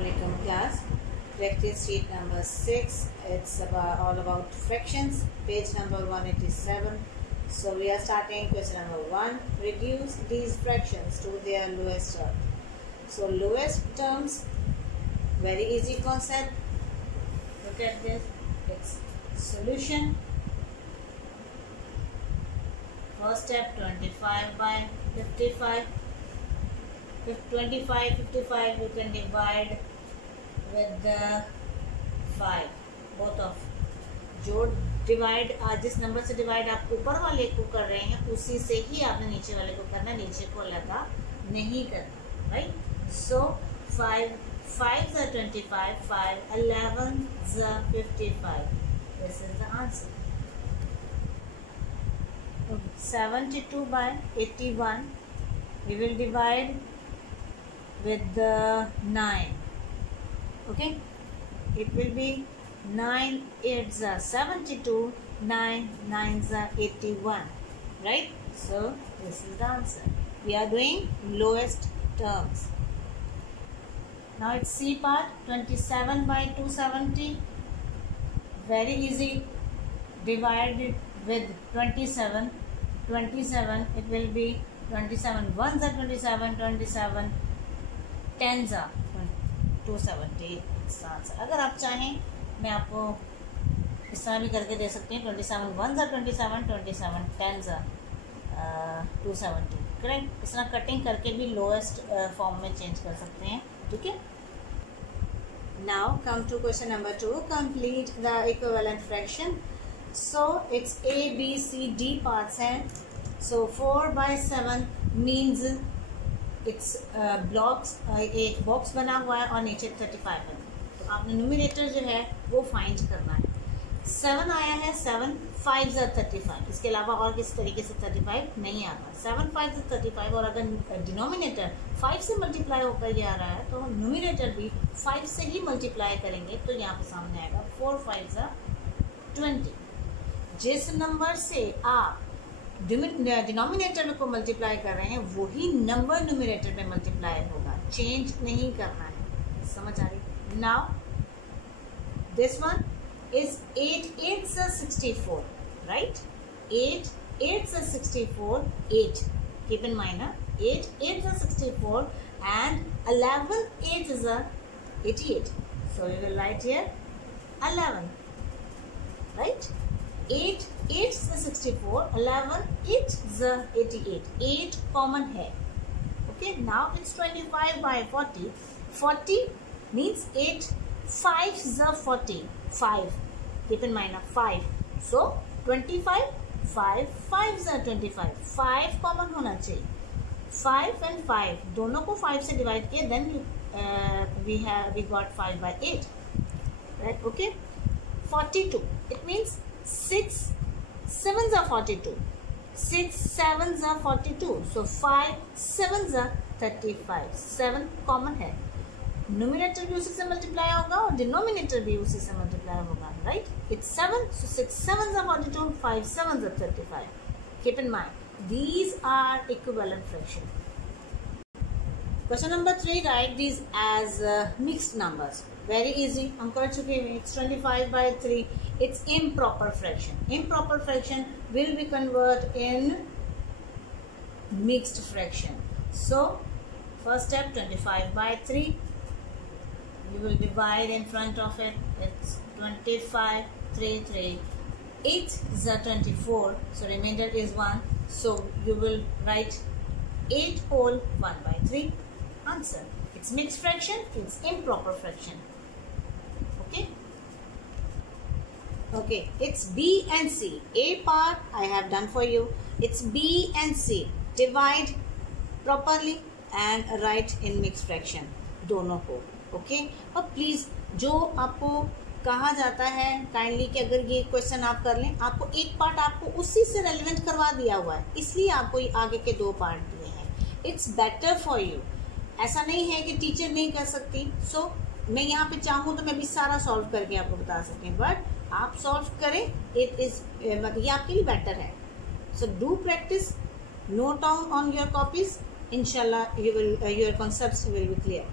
Assalamualaikum class. Practice sheet number 6. It's all about fractions. Page number 187. So we are starting question number 1. Reduce these fractions to their lowest term. So lowest terms, very easy concept. Look at this. It's solution. First step, 25 by 55. 25, 55 you can divide with the 5. Both of जो divide जिस number से divide आप ऊपर वाले को कर रहे हैं उसी से ही आपने नीचे वाले को करना, नीचे को लगा नहीं करना, right. So 5 5 are 25, 5 11 are 55. This is the answer. 72 by 81 we will divide with the 9. Okay, it will be 9 8s are 72, 9 9s are 81, right? So this is the answer. We are doing lowest terms. Now it's C part. 27 by 270, very easy. Divide it with 27. 27 it will be 27 1s are 27, 27 10s are 270. अगर आप चाहें मैं आपको इस तरह भी करके दे सकती हूँ. 27 1s are 27, 27 10s are 270. Correct. इस तरह कटिंग करके भी लोएस्ट फॉर्म में चेंज कर सकते हैं. ठीक है. Now come to question number 2. Complete the equivalent fraction. So it's A, B, C, D parts हैं. So 4 by 7 means it's blocks. एक बॉक्स बना हुआ है और नीचे 35 है. तो आपने न्यूमरेटर जो है वो फाइंड करना है. 7 आया है. 7 5s are 35. इसके अलावा और किस तरीके से 35 नहीं आता. 7 5s are 35 और अगर डिनोमिनेटर 5 से मल्टीप्लाई होकर ये आ रहा है तो न्यूमरेटर भी 5 से ही मल्टीप्लाई करेंगे तो यहाँ पे सामने आएगा 4 5s are 20. जिस नंबर से आप डिनोमिनेटर को मल्टीप्लाई कर रहे हैं वही नंबर न्यूमरेटर पे मल्टीप्लाई होगा. चेंज नहीं करना है. समझ आ रही. Now this one is 8 8s are 64, right? 8 8s are 64. 8, keep in mind, 8 8s are 64 and 11 8s are 88. So we will write here 11, right? 8 8s are 64, 11 8s are 88. 8 common है. Okay, now it's 25 by 40. 40 means 8 5s are 40. 5, keep in mind 5. So 25 5 5s are 25. 5 common होना चाहिए. 5 and 5 दोनों को 5 से divide किए then we got 5 by 8, right? Okay. 42 it means 6 7s are 42. 6 7s are 42. So 5 7s are 35. 7 common है. Numerator भी उसी से मल्टीप्लाई होगा और डिनोमिनेटर भी उसी से मल्टीप्लाई होगा, right? It's 7. So 6 7s are 42, 5 7s are 35. Keep in mind these are equivalent fraction. Question number 3. Write these as mixed numbers. Very easy. हम कर चुके हैं. It's 25 by 3. It's improper fraction. Improper fraction will be converted in mixed fraction. So first step, 25 by 3. You will divide in front of it. It's 25 3 3. 8 is a 24. So remainder is 1. So you will write 8 whole 1 by 3. Answer. It's mixed fraction. It's improper fraction. Okay. Okay. It's B and C. A part I have done for you. It's B and C. Divide properly and write in mixed fraction. दोनों को. Okay. और please जो आपको कहा जाता है kindly कि अगर ये क्वेश्चन आप कर लें, आपको एक पार्ट आपको उसी से रेलिवेंट करवा दिया हुआ है इसलिए आपको आगे के 2 पार्ट दिए हैं. It's better for you. ऐसा नहीं है कि टीचर नहीं कर सकती. सो मैं यहाँ पे चाहूँ तो मैं भी सारा सॉल्व करके आपको बता सकती हूँ, बट आप सॉल्व करें इट इज ये आपके लिए बेटर है. So do practice, note down on your copies. इंशाल्लाह your concepts will be clear.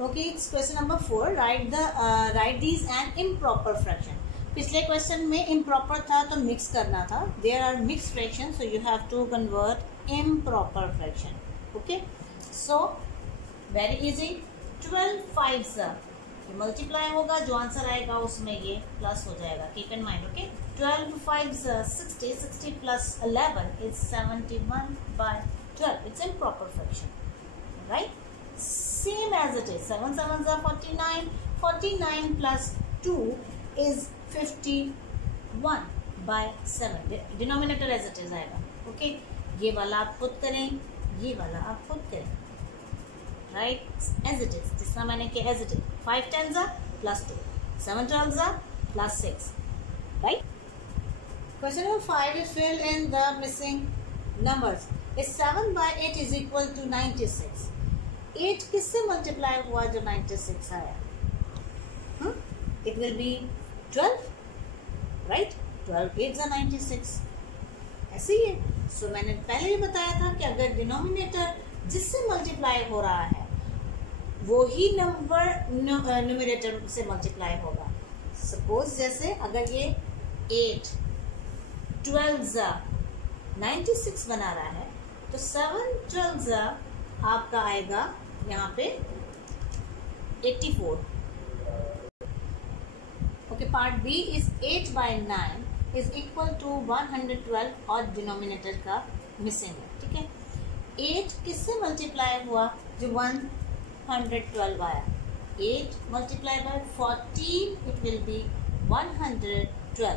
Okay, it's question number 4. Write these an improper fraction. पिछले क्वेश्चन में improper था तो mix करना था. There are mixed fractions, so you have to convert improper fraction. Okay, so very easy. 12 5s multiply होगा, जो answer आएगा उसमें ये प्लस हो जाएगा. Keep in mind. Okay, 12 5s 60. 60 plus 11 is 71 by 12. It's improper fraction, right? Same as it is. 7 7s are 49. 49 plus 2 is 51 by 7. Denominator as it is आएगा. Okay, ये वाला आप खुद करें, ये वाला आप खुद करें. Right, as it is. जिसना मैंने किया as it is. 5 10s are plus 2. 7 12s are plus 6. Right. Question number 5 is fill in the missing numbers. Is 7 by 8 is equal to 96. 8 किससे मल्टीप्लाई हुआ जो 96 आया? It will be 12, right? 12 8s are 96. ऐसे ही है. So मैंने पहले ही बताया था कि अगर डिनोमिनेटर जिससे मल्टीप्लाई हो रहा है वो ही नंबर न्यूमरेटर से मल्टीप्लाई होगा. सपोज जैसे अगर ये 8 12s 96 बना रहा है तो 7 12s आपका आएगा यहाँ पे 84. Okay, part B is 8 by 9 is equal to 112 और डिनोमिनेटर का मिसिंग है. ठीक है, 8 किससे मल्टीप्लाई हुआ जो 112 आया. 8 multiply by 14 it will be 112.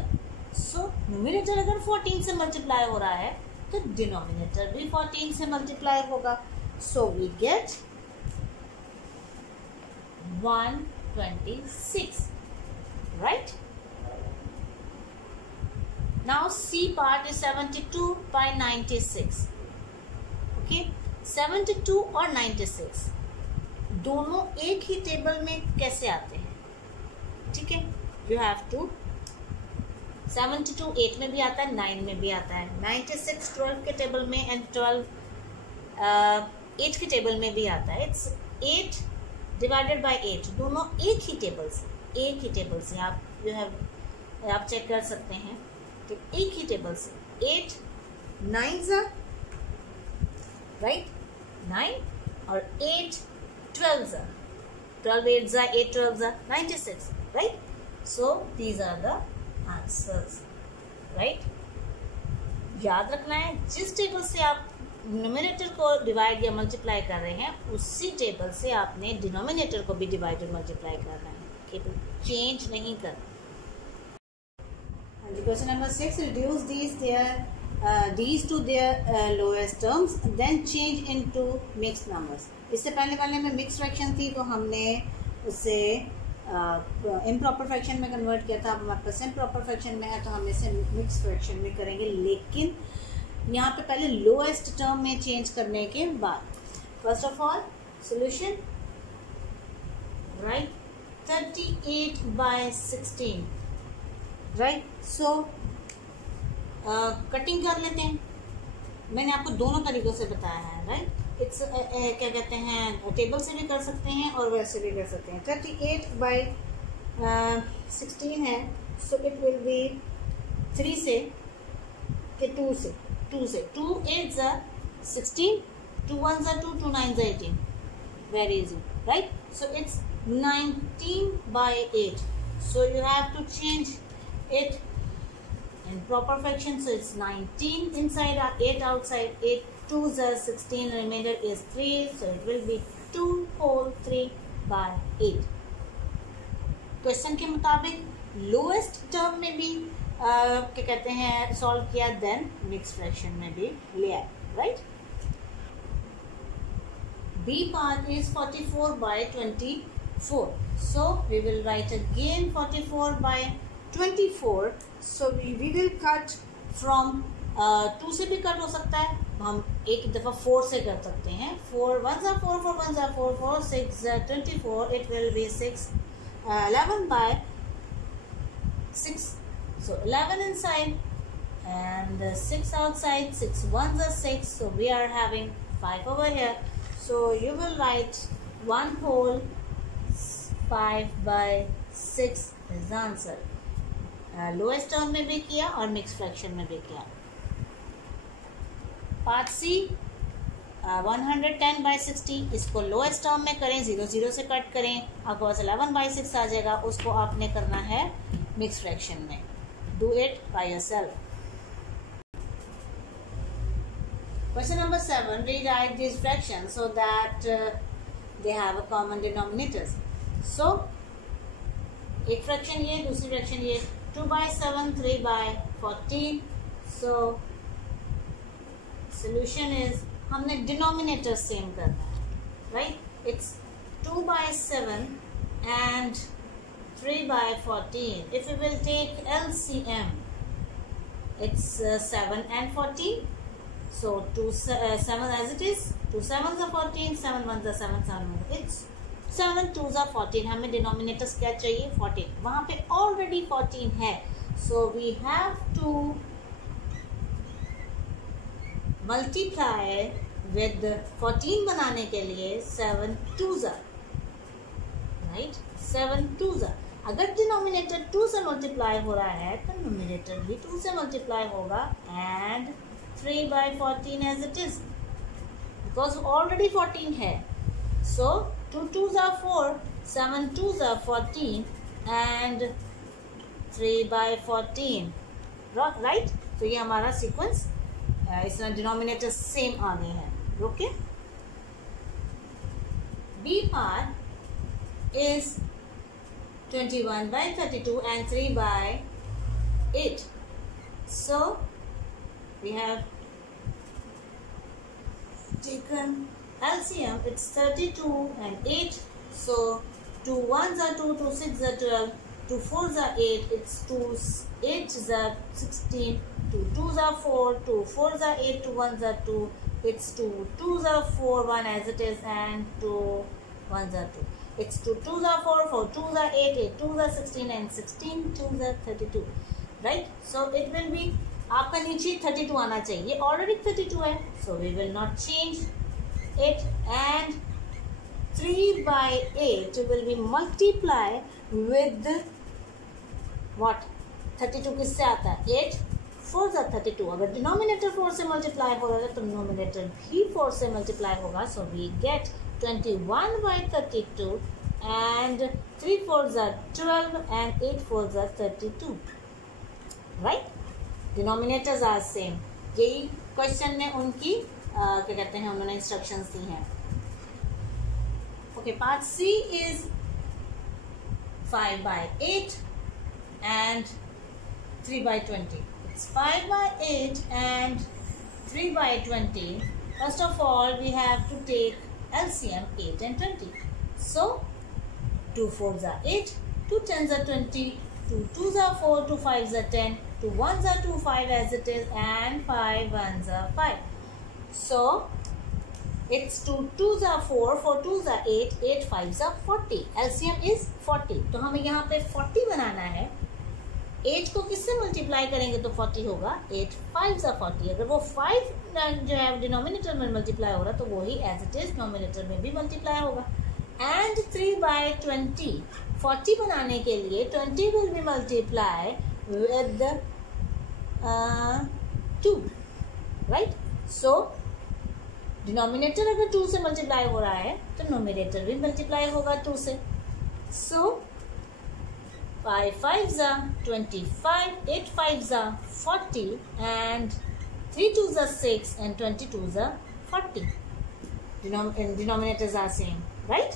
So numerator अगर 14 से मल्टीप्लाई हो रहा है तो डिनोमिनेटर भी 14 से मल्टीप्लाई होगा. So we get 126, right? Now C part is 72 by 96. Okay, 72 और 96 दोनों एक ही टेबल में कैसे आते हैं? ठीक है, you have to 72 8 में भी आता है, 9 में भी आता है. 96 12 के टेबल में एंड 12 8 के टेबल में भी आता है. It's 8 divided by 8. दोनों एक ही टेबल से आप चेक कर सकते हैं. तो एक ही टेबल से 8 9s राइट 9 और 8 12s 12 8s 8 12s 96, right. So these are the answers, right. याद रखना है जिस टेबल से आप न्यूमरेटर को डिवाइड या मल्टीप्लाई कर रहे हैं उसी टेबल से आपने डिनोमिनेटर को भी डिवाइड और मल्टीप्लाई करना है. चेंज नहीं करना. Question number 6. Reduce these to their lowest terms then change into mixed numbers. इससे पहले वाले में मिक्स फ्रैक्शन थी तो हमने उसे इम्प्रॉपर फ्रैक्शन में कन्वर्ट किया था. अब हमारे पास इम्प्रॉपर फ्रैक्शन में है तो हम इसे मिक्स फ्रैक्शन में करेंगे, लेकिन यहाँ पे पहले लोएस्ट टर्म में चेंज करने के बाद. First of all solution, right. 38 by 16, right. So cutting कर लेते हैं. मैंने आपको दोनों तरीकों से बताया है, राइट. इट्स क्या कहते हैं, टेबल से भी कर सकते हैं और वैसे भी कर सकते हैं. 38 by 16 है, सो इट विल बी 3 से 2 से 2 8s are 16, 2 1s are 2, 2 9s are 18. Very easy, right? So it's 19 by 8. So you have to change it in proper fraction. So it's 19 inside or 8 outside. 8 2s are 16. Remainder is 3. So it will be 2 whole 3 by 8. Question के मुताबिक lowest term में भी क्या कहते हैं solve किया, then mix fraction में भी ले आए, right. B part is 44 by 24. So we will write again 44 by 24. So we will cut from 2 से भी कट हो सकता है, हम एक दफ़ा 4 से कर सकते हैं. 4 1s are 4, 4 1s are 4, 4 6 24. It will be 11 by 6. So 11 inside and 6 outside. 6 1s are 6. So we are having 5 over here. So you will write 1 whole 5/6 is answer. Lowest term में भी किया और मिक्स फ्रैक्शन में भी किया। Part सी 110/60, इसको lowest term में करें, 0 0 से कट करें, आपको बस 11/6 आ जाएगा। उसको आपने करना है मिक्स फ्रैक्शन में। Do it by yourself. Question number 7, rewrite these fractions so that they have a common denominators. So, एक फ्रैक्शन ये, दूसरी फ्रैक्शन ये, 2/7, 3/14. So, solution is हमने डिनोमिनेटर सेम करना है, right? It's 2/7 and 3/14. If we will take LCM, it's 7 and 14. So 7 as it is, 2 7s are 14, 7 1s are 7, 7 1s it's 7 2s are 14. हमें denominators क्या चाहिए? 14. वहां पे ऑलरेडी 14 है, so we have to multiply with 14 बनाने के लिए 7 2s are, right? 7 2s are. अगर डिनोमिनेटर 2 से मल्टीप्लाई हो रहा है तो न्यूमरेटर भी 2 से मल्टीप्लाई होगा, and 3/14 as it is, because already 14 है. So 2 2s are 4, 7 2s are 14 and 3/14, right? तो ये हमारा सीक्वेंस इसमें डिनोमिनेटर सेम आ गए हैं. Okay, B part is 21/32 and 3/8. So we have taken LCM, it's 32 and 8. So 2 1s are 2, 2 6s are 12, 2 4s are 8, it's 2 8s are 16, 2 2s are 4, 2 4s are 8, 2 1s are 2, it's 2 2s are 4, 1 as it is, and 2 1s are 2. It's 2 2s are 4, 4 2s are 8, 8 2s are 16, and 16 2s are 32, right? So it will be, आपका नीचे 32 आना चाहिए, already 32 है, so we will not change it, and 3/8 will be multiply with what? 32 किससे आता है? 8 4s are 32. अगर denominator 4 से मल्टीप्लाई हो रहा है तो डिनोमिनेटर भी 4 से मल्टीप्लाई होगा, so we get 21/32 and 3 4s are 12 and 8 4s are 32, right? Denominators are same. यही क्वेश्चन ने उनकी क्या कहते हैं, उन्होंने इंस्ट्रक्शंस दी हैं. Okay, part C is 5/8 and 3/20. It's 5/8 and 3/20. First of all, we have to take LCM 8 and 20. So 2 4s are 8, 2 10s are 20, 2 2s are 4, 2 5s are 10, 2 1s are 2 5 as it is, and 5 1s are 5. So it's 2 2s are 4, 4 2s are 8, 8 5s are 40. LCM is 40. तो हमें यहाँ पे 40 बनाना है. 8 को किससे multiply करेंगे तो 40 होगा. 8 5s are 40. अगर वो 5 जो है डिनोमिनेटर में मल्टीप्लाई हो रहा तो वो ही एज इट इज डिनोमिनेटर में भी मल्टीप्लाई होगा. एंड 3/20, 40 बनाने के लिए 20 will be multiply with 2, right? So denominator अगर 2 से मल्टीप्लाई हो रहा है तो नोमिनेटर भी मल्टीप्लाई होगा 2 से. सो 5 5s are 25, 8 5s are 40, and 3 2s are 6, and 22s are 40. Denominators are same, right?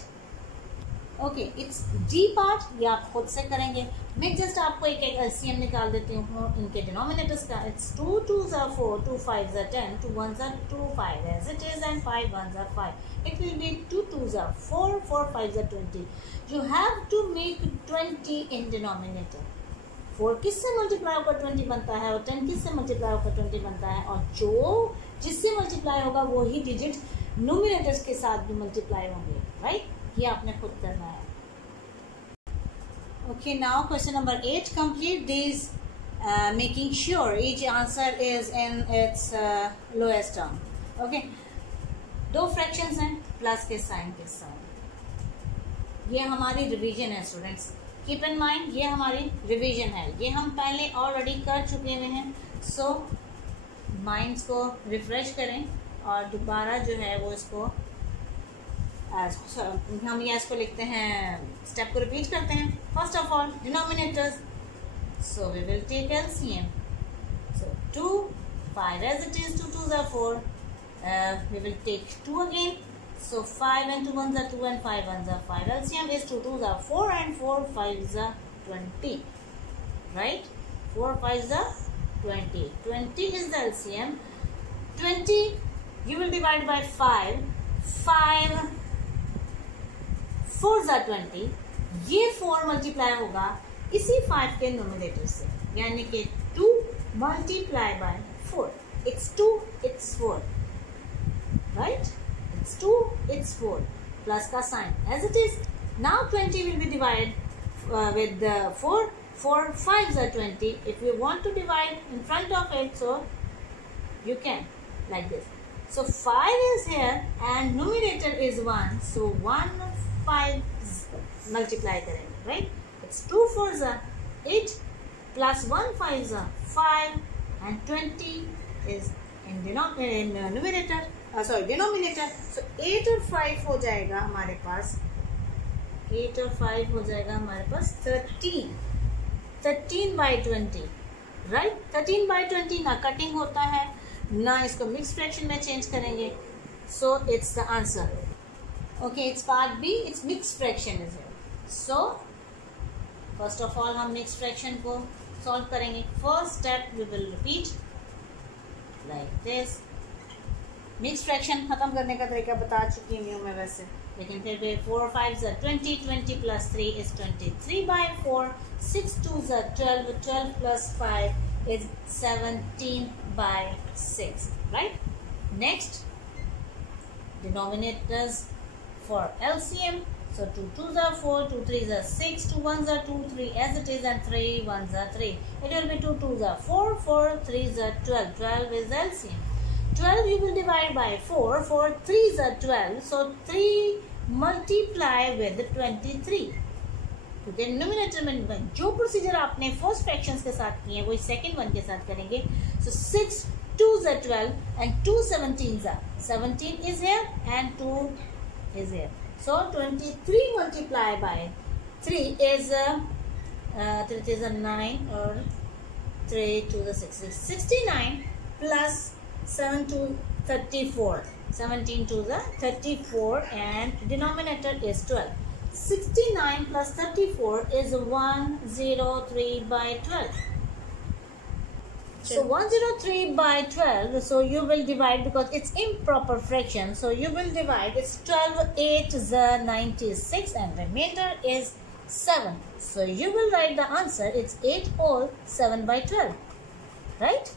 Okay, it's D part, ये आप खुद से करेंगे. मैं जस्ट आपको एक LCM निकाल देती हूँ इनके डिनोमिनेटर्स का. It's 2 2s are 4, 2 5s are 10, 2 1s are 2 5 as it is, and 5 1s are 5. It will be 2 2s are 4, 4 5s are 20. You have to make 20 in denominator. 4 किससे मल्टीप्लाई होकर 20 बनता है, और 10 किससे मल्टीप्लाई होकर 20 बनता है, और जो जिससे मल्टीप्लाई होगा वो ही डिजिट न्यूमरेटर्स के साथ भी मल्टीप्लाई होंगे, राइट? ये आपने खुद करना है. Okay, now question number 8. Complete this making sure each answer is in its lowest term. Okay, 2 fractions हैं प्लस के साइन के साथ. ये हमारी रिवीजन है स्टूडेंट्स, कीप इन माइंड ये हमारी रिवीजन है, ये हम पहले ऑलरेडी कर चुके हुए हैं। सो माइंड्स को रिफ्रेश करें और दोबारा जो है वो इसको हम ये इसको लिखते हैं, स्टेप को रिपीट करते हैं। First of all denominators, so we will take LCM. So 2, 5 as it is, 2 2s are 4, we will take 2 again, so 5 and 2 1s are 2 and 5 1s are 5. LCM is 2 2s are 4 and 4 5s are 20, right? 4 5s are 20. 20 is the LCM. 20 you will divide by 5, 5 4s are 20, ये 4 multiply होगा इसी 5 के nominator से, यानी कि 2 multiply by 4, it's 2 it's 4, right? It's 2 it's 4, plus का sign as it is. Now 20 will be divided with the 4 5s are 20. If you want to divide in front of it, so you can like this. So 5 is here and numerator is 1, so 1 5 multiply करेंगे, right? It's 2 4s are 8 plus 1 5s are 5 and 20 is in numerator, denominator. So 8 और 5 हो जाएगा हमारे पास, 8 और 5 हो जाएगा हमारे पास 13, 13 by 20, right? 13 by 20 ना कटिंग होता है ना इसको मिक्स फ्रैक्शन में चेंज करेंगे, so it's the answer. Okay, it's part B, it's mixed fraction is here. So first of all हम mixed fraction को solve करेंगे. First step we will repeat like this. Mixed fraction खत्म करने का तरीका बता चुकी हूँ मैं वैसे, लेकिन फिर भी 4 5s are 20, 20 plus 3 is 23 by 4, 6 2s are 12, 12 plus 5 is 17 by 6, right? Next, denominators for LCM. So 2 2s are 4, 2 3s are 6, 2 1s are 2, 3 as it is, and 3 1s are 3. It will be 2 2s are 4, 4 3s are 12. 12 is LCM. 12 you will divide by 4, 4 3s are 12. So 3 multiply with 23. क्योंकि numerator में जो procedure आपने first fractions के साथ किए वही second one के साथ करेंगे. So 6 2s are 12 and 2 17s are 17 is here and 2 is here. So 23 multiplied by 3 is 3 is a 9 or 3 to the 6 is 69 plus 7 to 34, 17 to the 34 and denominator is 12. 69 plus 34 is 103 by 12. So 103 by 12, so you will divide because it's improper fraction. So you will divide, it's 12 8 is 96 and remainder is 7. So you will write the answer, it's 8 whole 7 by 12, right?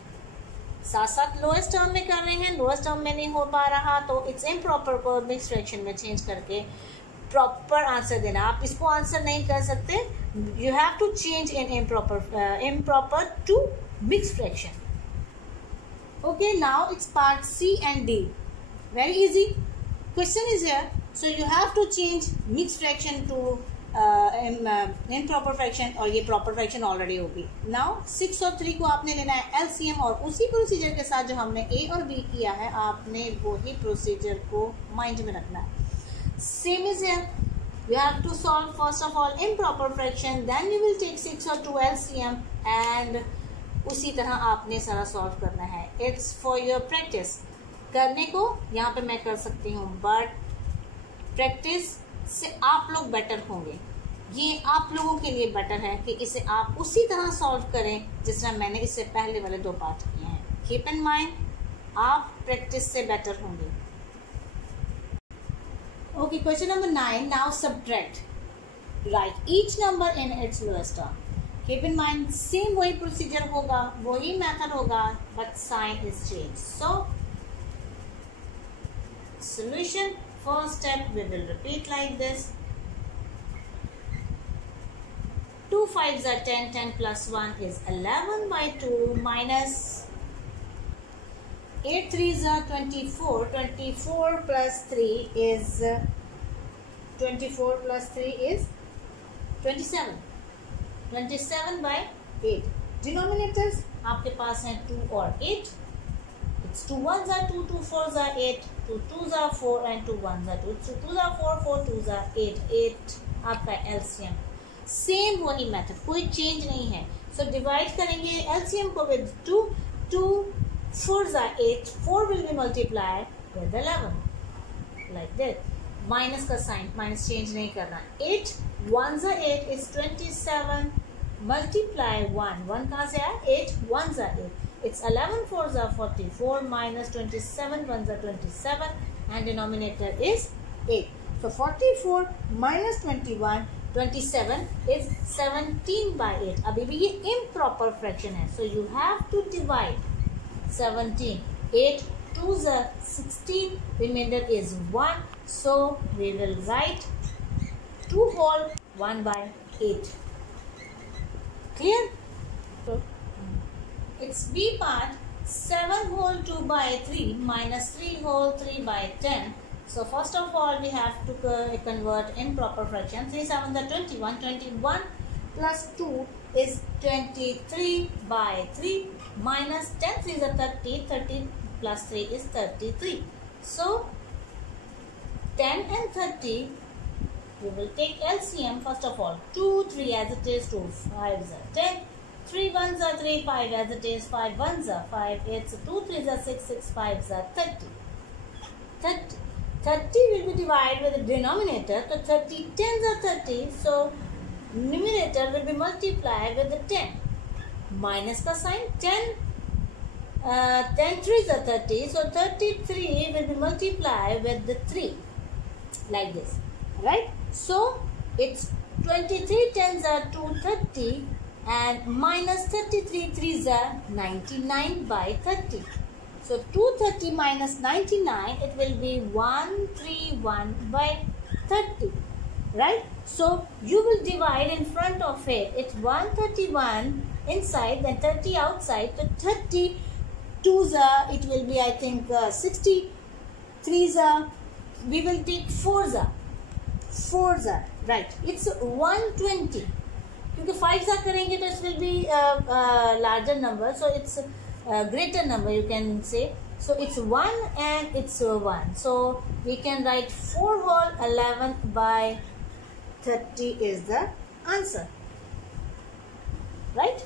साथ साथ lowest term में कर रहे हैं, lowest term में नहीं हो पा रहा तो इट्स इम्प्रॉपर को मिक्स फ्रैक्शन में चेंज करके प्रॉपर आंसर देना. आप इसको आंसर नहीं कर सकते, you have to change in improper to mixed fraction. Okay, now it's part C and D. Very easy. Question is here. So you have to change mixed fraction to improper fraction और ये proper fraction already होगी. Now 6 और 3 को आपने लेना है LCM और उसी प्रोसीजर के साथ जो हमने A और B किया है आपने वही प्रोसीजर को माइंड में रखना है. Same is here. You have to solve first of all improper fraction, then you will take 6 or 2 LCM and उसी तरह आपने सारा सॉल्व करना है. It's for your practice. करने को यहाँ पे मैं कर सकती हूँ बट प्रैक्टिस से आप लोग बेटर होंगे. ये आप लोगों के लिए बेटर है कि इसे आप उसी तरह सॉल्व करें जिस तरह मैंने इससे पहले वाले 2 पार्ट किए हैं. कीप इन माइंड आप प्रैक्टिस से बेटर होंगे. Okay, question number 9. Now subtract. Right each number in its lowest term. Keep in mind, same वही प्रोसीजर होगा, वही मेथड होगा, but sign is changed. So, solution, first step we will repeat like this. 2 5s are 10, 10 plus 1 is 11 by 2 minus 8 3s are 24, 24 plus 3 is 24 plus 3 is 27. 27 by 8. Denominators आपके पास हैं 2 और 8. It's 2 1s are 2, 2 4s are 8, 2 2s are 4 and 2 1s are 2. So 2s are 4, 4 2s are 8. 8 आपका LCM. Same वही method, कोई change नहीं है. So divide करेंगे LCM को with 2. 2 4s are 8. 4 will be multiplied with 11. Like that. Minus का sign, minus change नहीं करना. 8 1s are 8 is 27. Multiply 1. 1 कहाँ से आया? 8 1s are 8. It's 11 4s are 44 minus 27 1s are 27 and denominator is 8. So 44 minus 21, 27 is 17 by 8. अभी भी ये improper fraction है. So you have to divide 17. 8 2s are 16. Remainder is 1. So we will write 2 whole 1 by 8. Clear? So it's B part. 7 whole 2 by 3 minus 3 whole 3 by 10. So first of all we have to convert in proper fraction. 3 7 are 21. 21 plus 2 is 23 by 3 minus 10 3 is 30. 30 plus 3 is 33. So 10 and 30 we will take LCM. First of all 2 3 as it is, 2 5s are 10, 3 1s are 3, 5 as it is, 5 1s are 5, 8 so 2 3s are 6, 6 5s are 30. 30 will be divided with the denominator. So 30 10s are 30. So numerator will be multiplied with the 10. Minus का sign. 10 3s are 30. So 33 will be multiplied with the 3. Like this. Right? So it's 23 10s are 230 and minus 33 3s are 99 by 30. So 230 minus 99, it will be 131 by 30. Right? So you will divide in front of it. It's 131 inside, then 30 outside. So 30 2s are, it will be I think 60. 3s are, we will take 4s are. 4s are. Right. It's 120. क्योंकि 5s are करेंगे तो it will be larger number. So it's greater number you can say. So it's 1 and it's 1. So we can write 4 whole 11 by 30 is the answer. Right?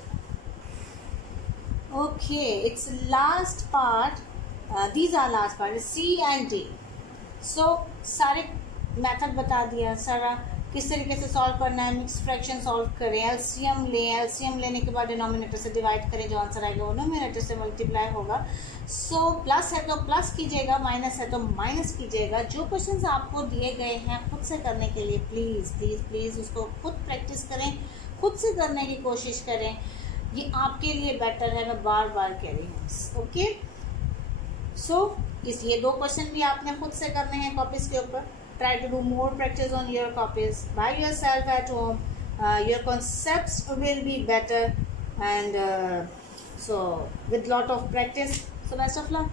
Okay, it's last part. These are last part. C and D. So सारे method बता दिया सारा किस तरीके से solve करना है. Mix fraction solve करें. एलसीएम लेने के बाद डिनोमिनेटर से डिवाइड करें. जो आंसर आएगा वो न्यूमरेटर से मल्टीप्लाई होगा. सो प्लस है तो प्लस कीजिएगा, माइनस है तो माइनस कीजिएगा. जो क्वेश्चंस आपको दिए गए हैं खुद से करने के लिए प्लीज़ प्लीज़ प्लीज़ उसको खुद प्रैक्टिस करें, खुद से करने की कोशिश करें. ये आपके लिए बेटर है, मैं बार बार कह रही हूँ. ओके, सो ये 2 क्वेश्चन भी आपने खुद से करने हैं कॉपीज के ऊपर. Try to do more practice on your copies by yourself at home. Your concepts will be better and so with lot of practice. So best of luck.